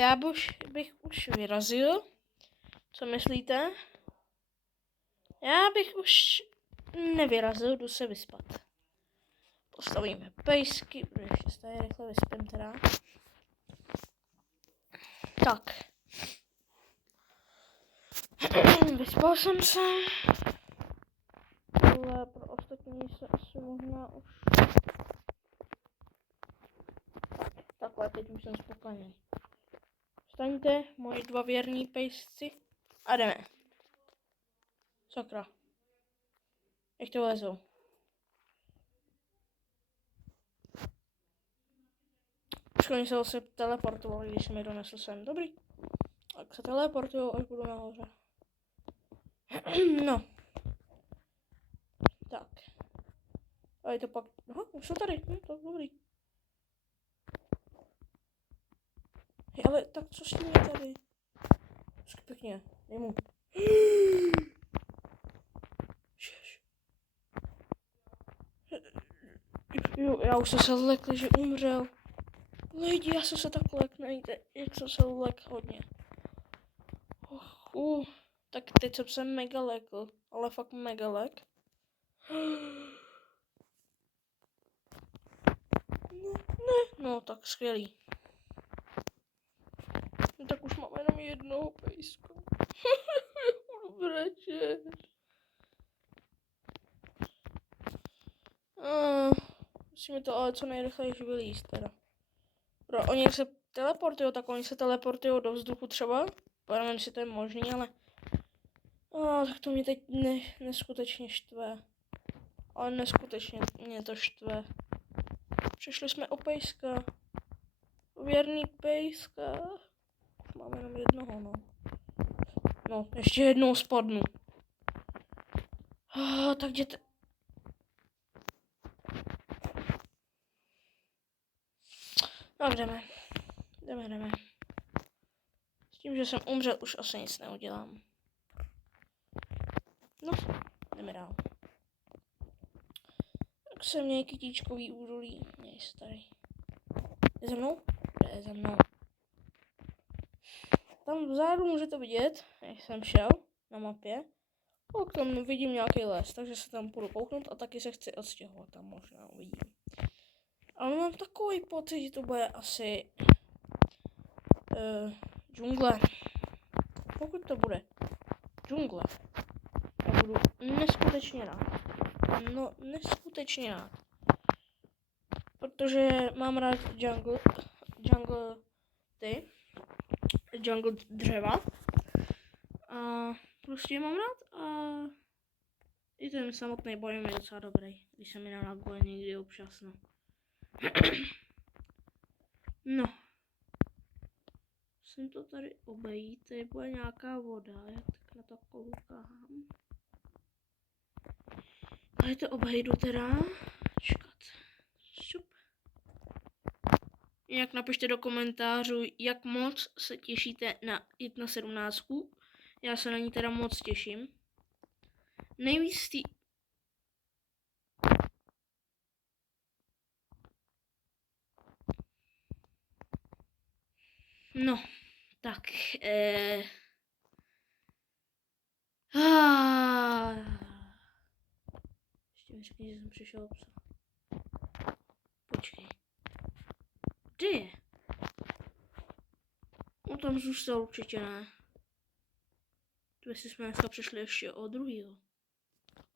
já bych už vyrazil. Co myslíte? Já bych už nevyrazil, jdu se vyspat. Postavíme pejsky, protože ještě se tady rychle vyspím teda. Tak. Vyspal jsem se. Ale pro ostatní se asi možná už... Takhle, teď už jsem spokojený. Vstaňte, moji dva věrní pejsci, a jdeme. Sakra. Jak to lezou? Už oni se zase teleportovali, když jsem je donesl sem. Dobrý. Tak se teleportujou, až budu nahoře. No. Tak. A je to pak... Aha, už jsou tady. To dobrý. Ale tak co s tím je tady? Hezky pěkně. Dej mu. Jo, já už jsem se lekl, že umřel. Lidi, já jsem se tak lek, nejde, jak jsem se lek hodně. Tak teď jsem se mega lekl, ale fakt mega lek. Ne, no tak skvělý. No tak už máme jenom jednoho pejska. Budu brečet. Musíme to ale co nejrychleji vylíst teda. Oni se teleportují, tak oni se teleportují do vzduchu třeba. Nevím, jestli to je možný, ale... tak to mě teď neskutečně štve. Ale neskutečně mě to štve. Přišli jsme o pejska. Věrný pejska. Máme jenom jednoho, no. No, ještě jednou spadnu. Tak jděte... No, jdeme. S tím, že jsem umřel, už asi nic neudělám. No, jdeme dál. Tak se měj kytíčkový údolí. Měj se tady. Jde za mnou? Jde za mnou. Tam vzadu můžete vidět, jak jsem šel na mapě. Tak tam vidím nějaký les, takže se tam půjdu kouknout a taky se chci odstěhovat, tam možná uvidím. Ale mám takový pocit, že to bude asi džungle. Pokud to bude džungle, já budu neskutečně rád. No, neskutečně rád. Protože mám rád jungle dřeva. A prostě je mám rád a i ten samotný boj je docela dobrý, když se mi nalaguje někdy občas, no. No. Musím to tady obejít, tady bude nějaká voda, já tak na to koukám. Ale to obejdu teda. Čekat. Šup. Jinak napište do komentářů, jak moc se těšíte na 1.17. Já se na ní teda moc těším. Nejvíc No, tak. Ještě mi řekni, že jsem přišel o psa. Počkej. Kde je? On tam zůstal určitě, ne? To jestli jsme dneska přišli ještě o druhýho.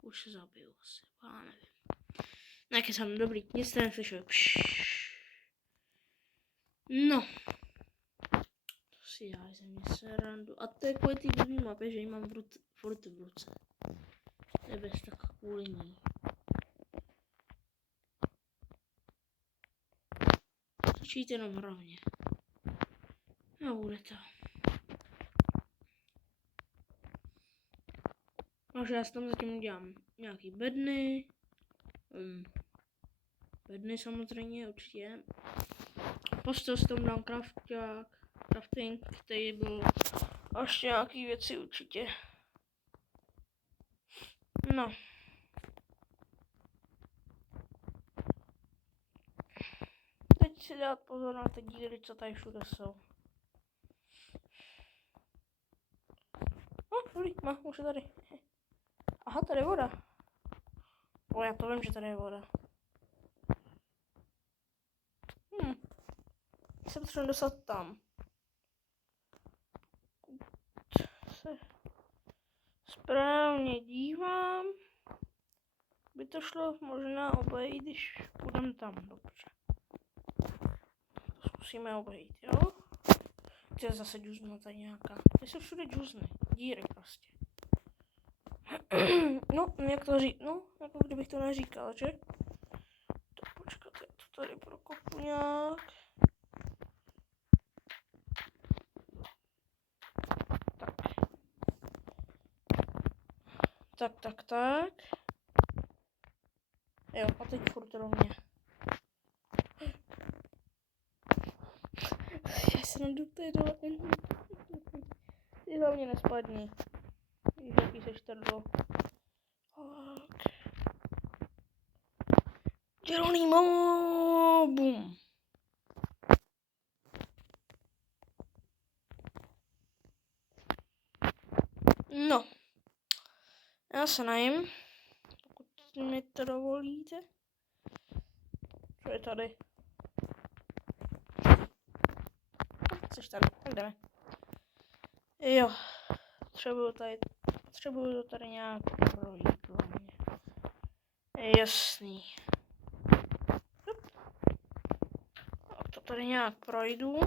Už se zabiju asi, já nevím. Tak je sam dobrý, nic jste neslyšeli. No. To si já ze mě srandu. A to je kvůli té blbý mapě, že ji mám furt v ruce. To je bez tak kvůli ní. Točíte jenom hlavně. No, bude to. Takže já si tam zatím udělám nějaký bedny. Bedny samozřejmě, určitě. Postel si tam dám crafting, který byl až nějaký věci určitě. No. Teď si dát pozor na ty díry, co tady všude jsou. Dobrý, už je tady. Aha, tady je voda. Já to vím, že tady je voda. Se potřebujeme dostat tam. Se správně dívám. By to šlo možná obejít, když půjdeme tam. Dobře. To zkusíme obejít, jo? To je zase džuzna tady nějaká. Tady jsou všude džuzny. Díry prostě. No, jak to říct? No, jako kdybych to neříkal, že? Tak počkat, já to tady prokopu nějak. Tak. Jo, a teď furt rovně. Já se najdu tady dole. Ty hlavně nespadni. Víš, jaký seš trdlo. Tak. Geronimo! Bum! No. Já se najím. Pokud mi to dovolíte. Co je tady? Jsi tady, tak jdeme. Jo. Potřebuju to tady nějak projít hlavně. Jasný. Tak to tady nějak projdu.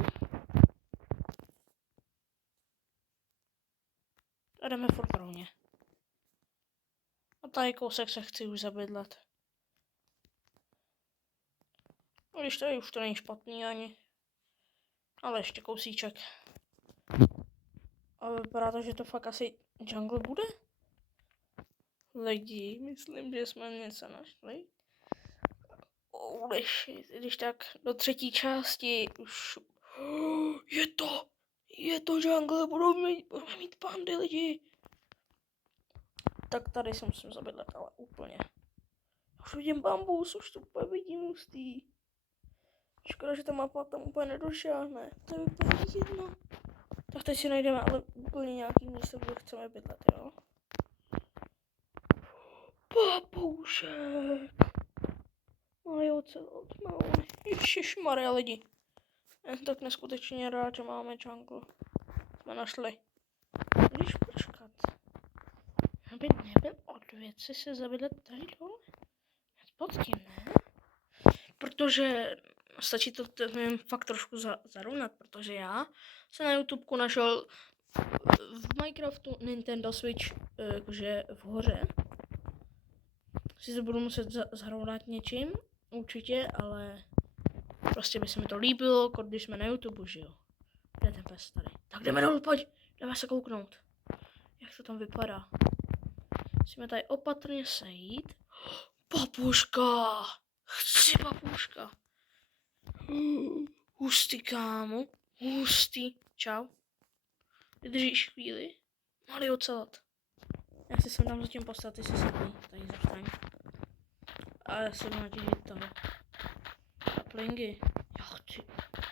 A jdeme furt rovně. A tady kousek se chci už zabydlet. No, když tady už to není špatný ani. Ale ještě kousíček. A vypadá to, že to fakt asi jungle bude? Lidi, myslím, že jsme něco našli. Holy shit, když tak do třetí části už... Je to jungle, budeme mít pandy, lidi. Tak tady se musím zabydlet, ale úplně. Už vidím bambus, už to úplně vidím hustý. Škoda, že ta mapa tam úplně nedošáhne. To je úplně jedno. Tak teď si najdeme ale úplně nějaký místo, kde chceme bydlet, jo? Papoušek. Ale jo, celot mám. Ježišmarja, lidi. Jen tak neskutečně rád, že máme jungle. Jsme našli. Když počkat. Aby nebyl od věci se zabydlet tady dole? Pod tím, ne? Protože stačí to fakt trošku zarovnat, protože já jsem na YouTubeku našel v Minecraftu Nintendo Switch jakože v hoře. Si to budu muset zarovnat něčím, určitě, ale prostě by se mi to líbilo, když jsme na YouTube, že jo. Kde je ten pes tady? Tak jdeme dolů, pojď, jdeme se kouknout. Jak to tam vypadá. Musíme tady opatrně sejít. Papuška! Chci papuška! Hustý, kámo. Hustý. Čau. Vydržíš chvíli? Malý ocelot. Já si sem dám zatím postavit, ty si sedni. Tady zůstaň. A já se jdu natěžit toho. A plingy. Jo, ty.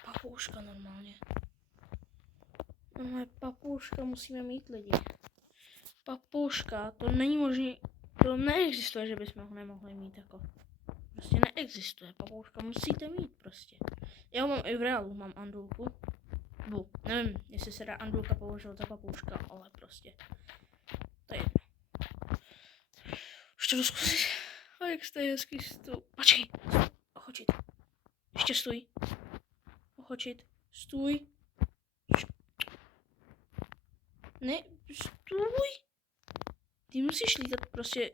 Papouška normálně. No, papouška musíme mít, lidi. Papouška, to není možné. To neexistuje, že bychom ho nemohli mít jako. Prostě neexistuje. Papouška musíte mít prostě. Já ho mám i v reálu, mám andulku. Nevím, jestli se dá andulka považovat za papouška, ale prostě. To je jedno. Už to jdu zkusit. A jak jste hezky stůj. Počkej. Ochočit. Ještě stůj. Ochočit. Stůj. Ne, stůj. Ty musíš lítat prostě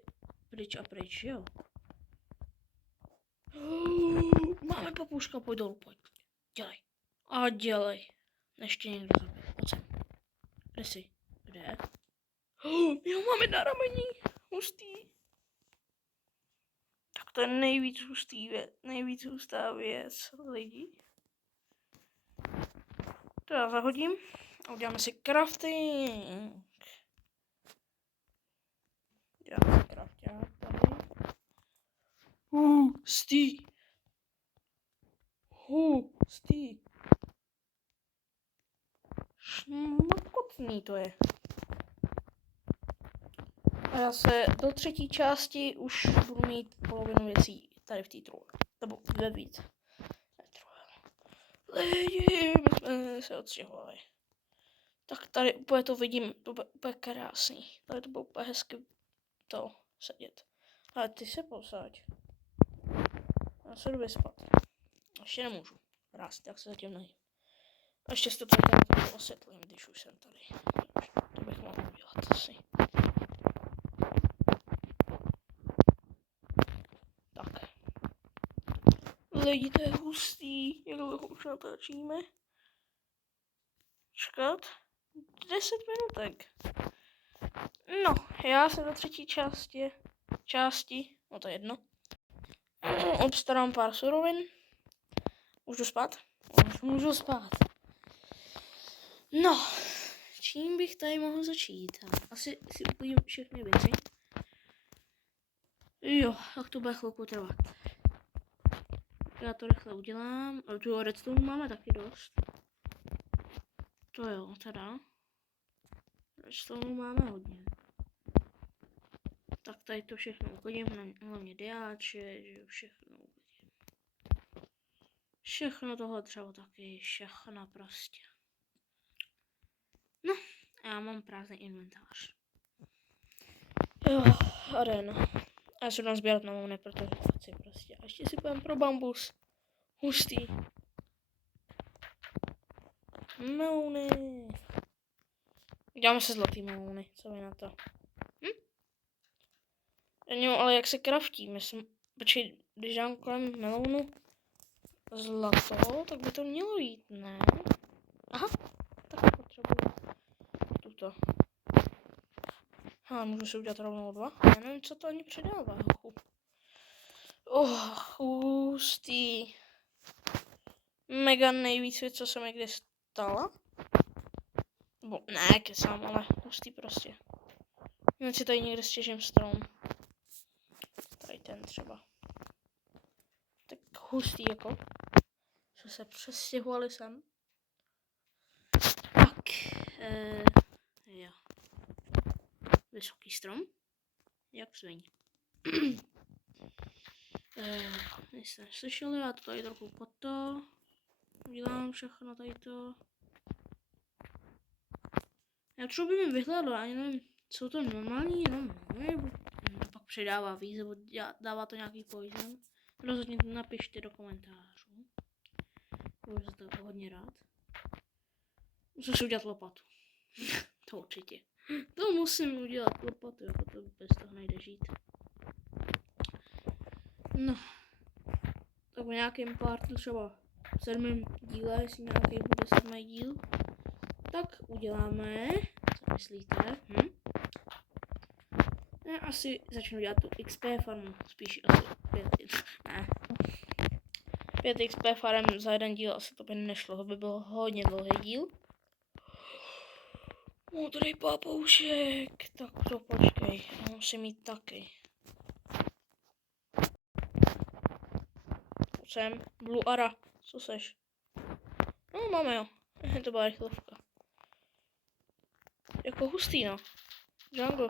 pryč a pryč, jo? Máme papouška, pojď dolů, pojď. Dělej. A dělej. Ještě někdo zabil. Pojď sem. Kde jsi? Kde? Jo, máme na rameni. Hustý. Tak to je nejvíc hustá věc, lidi. To já zahodím. A uděláme si crafting. Uděláme si crafták tady. Hustý. Šmakotný to je. A já se do třetí části už budu mít polovinu věcí tady v té trůle. Nebo ve víc. Lidi, my jsme se odstěhovali. Tak tady úplně to vidím, to bude úplně krásný. Tady to bude úplně hezky to sedět. Ale ty se posaď. Já se jdu vyspat. Ještě nemůžu. Ráz, tak se zatím nejím. A ještě si to tady osvětlím, když už jsem tady. To bych mohl udělat asi. Tak. Lidi, to je hustý. Jak dlouho už natáčíme? Čekat. 10 minutek. No, já se do třetí části, no to je jedno. Obstarám pár surovin. Můžu spát? Už můžu spát. No, čím bych tady mohl začít? Asi si uklidím všechny věci. Jo, tak to bude chvilku trvat. Já to rychle udělám. Tu redstone máme taky dost. To jo, teda. Redstone máme hodně. Tak tady to všechno uklidím, hlavně diáče, že všechno uklidím. Všechno tohle třeba taky, všechno prostě. No, já mám prázdný inventář. Jo, arena. Já se dám sbírat na mouny, protože chci prostě. A ještě si půjdem pro bambus. Hustý. Mouny. Děláme se zlatý mouny, co vy na to? Já nevím, ale jak se kraftí, myslím, počkej, když dám kolem melounu zlato, tak by to mělo jít, ne? Aha, tak potřebuji tuto. Můžu si udělat rovnou 2, já nevím, co to ani předává. Hustý. Mega nejvíc věc, co se mi kdy stala. Bo, ne, kesám, ale hustý prostě. Jen si tady někde stěžím strom. Tady ten třeba. Tak hustý jako. Že se přestěhovali sem. Tak. Jo. Vysoký strom. Jak sviň. Jste slyšeli, já to tady trochu poto. Udělám všechno tady to. Já třeba by mi vyhledal, ani nevím, jsou to normální, jenom nebo to pak přidává víc, nebo dává to nějaký poison. Rozhodně to napište do komentářů. Budu za to hodně rád. Musím si udělat lopatu. To určitě. To musím udělat lopatu, jako to bez toho nejde žít. No. Tak v nějakém partu třeba v 7. díle, jestli nějaký bude 7. díl, tak uděláme, co myslíte? Já asi začnu dělat tu XP farmu, spíš asi 5 XP farem za jeden díl, asi to by nešlo, to by byl hodně dlouhý díl. Modrý papoušek, tak to počkej, musím mít taky. Jsem Blue Ara, co seš? No, máme jo, to byla rychlovka. Jako hustý, no. Jungle.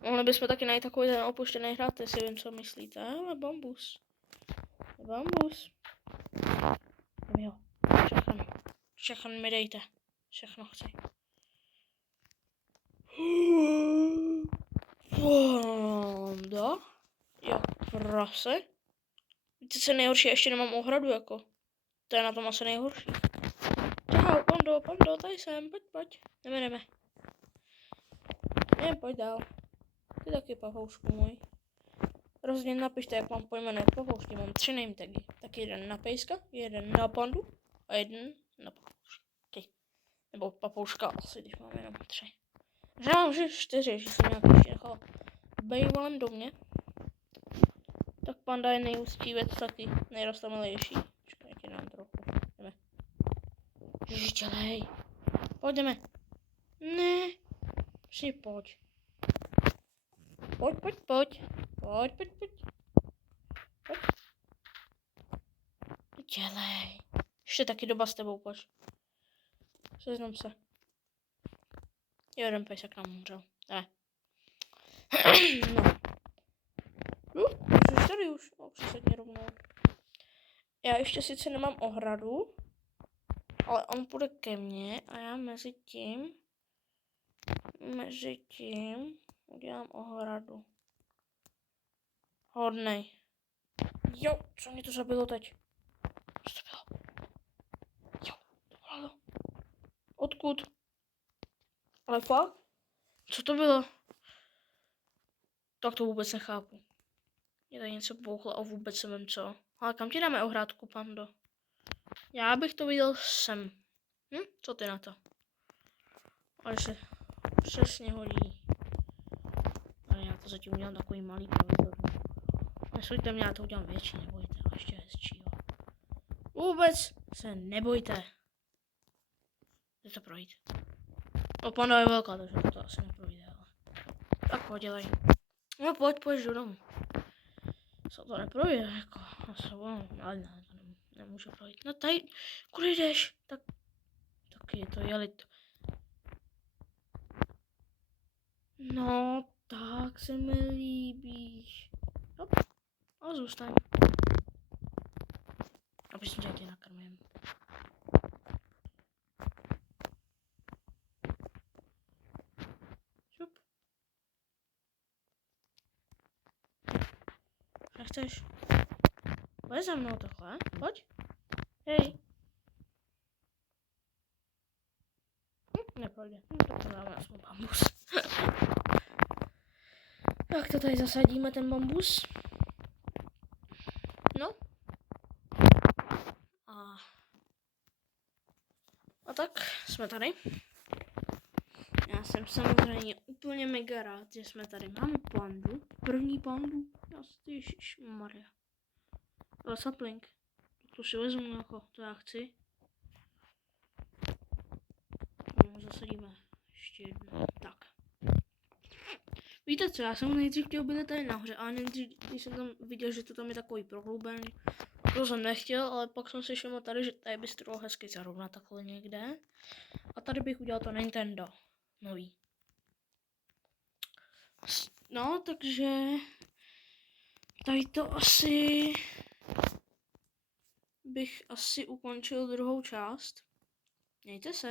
Mohli bychom taky najít takový ten opuštěný hrad, jestli vím, co myslíte. Ale bambus. Bambus. Jo. Všechno. Všechno mi dejte. Všechno chci. Panda. Jo, prase. Víte, co je nejhorší, ještě nemám ohradu, jako. To je na tom asi nejhorší. Čau, Pando, tady jsem, pojď. Jdeme. Ne, pojď dál. Ty taky, pavoušku můj. Rozhodně napište, jak mám pojmenovat pavoušky. Mám 3 name tagy. Tak jeden na pejska, jeden na pandu a jeden na papoušky. Nebo papouška asi, když mám jenom 3. Že mám že 4, že jsem nějak ještě nechal bejvalem do mě. Tak panda je nejústší věc taky, nejrostomilejší. Čekajte nám trochu. Jdeme. Ježiš, dělej. Pojďme. Ne. Pojď. Pojď. Dělej. Ještě taky doba s tebou, pojď. Seznam se. Jeden pejsek nám umřel. Ne. No. Jsi tady už. No, přesedni rovnou. Já ještě sice nemám ohradu, ale on půjde ke mně a já mezi tím udělám ohradu. Hodnej. Jo, co mě to zabilo teď? Co to bylo? Jo, to bylo. Odkud? Ale fakt? Co to bylo? Tak to vůbec nechápu. Mě tady něco bouchlo a vůbec nevím co. Ale kam ti dáme ohrádku, pando? Já bych to viděl sem. Co ty na to? Ale se přesně hodí. Ale já to zatím udělám takový malý provizorní. Nesujte mě, já to udělám větší, nebojte, a ještě hezčího. Vůbec se nebojte. Jde to projít. No, panda je velká, takže to asi neprojde, ale... Tak podělej. No pojď do domu. Co to neprojde, jako, ale ne, to nemůže projít. No tady, kudy jdeš? Taky to jeli to. No, tak se mi líbíš. Hop, a zůstaň. A prosím tě, já tě nakrmím. Šup. Nechceš? Pojď za mnou takhle, pojď. Hej. Neprojde. Tak to dáme aspoň bambus. Tak to tady zasadíme, ten bambus. No. A tak jsme tady. Já jsem samozřejmě úplně mega rád, že jsme tady. Máme pandu. První pandu. Ježišmarja. Sapling. To si vezmu jako, to já chci. No, zasadíme ještě jednu. Tak. Víte co, já jsem nejdřív chtěl být tady nahoře, ale nejdřív, když jsem tam viděl, že to tam je takový prohloubený, to jsem nechtěl, ale pak jsem si všiml tady, že tady by se to dalo hezky zarovnat takhle někde. A tady bych udělal to Nintendo. Nový. No, takže... Tady to bych asi ukončil druhou část. Mějte se.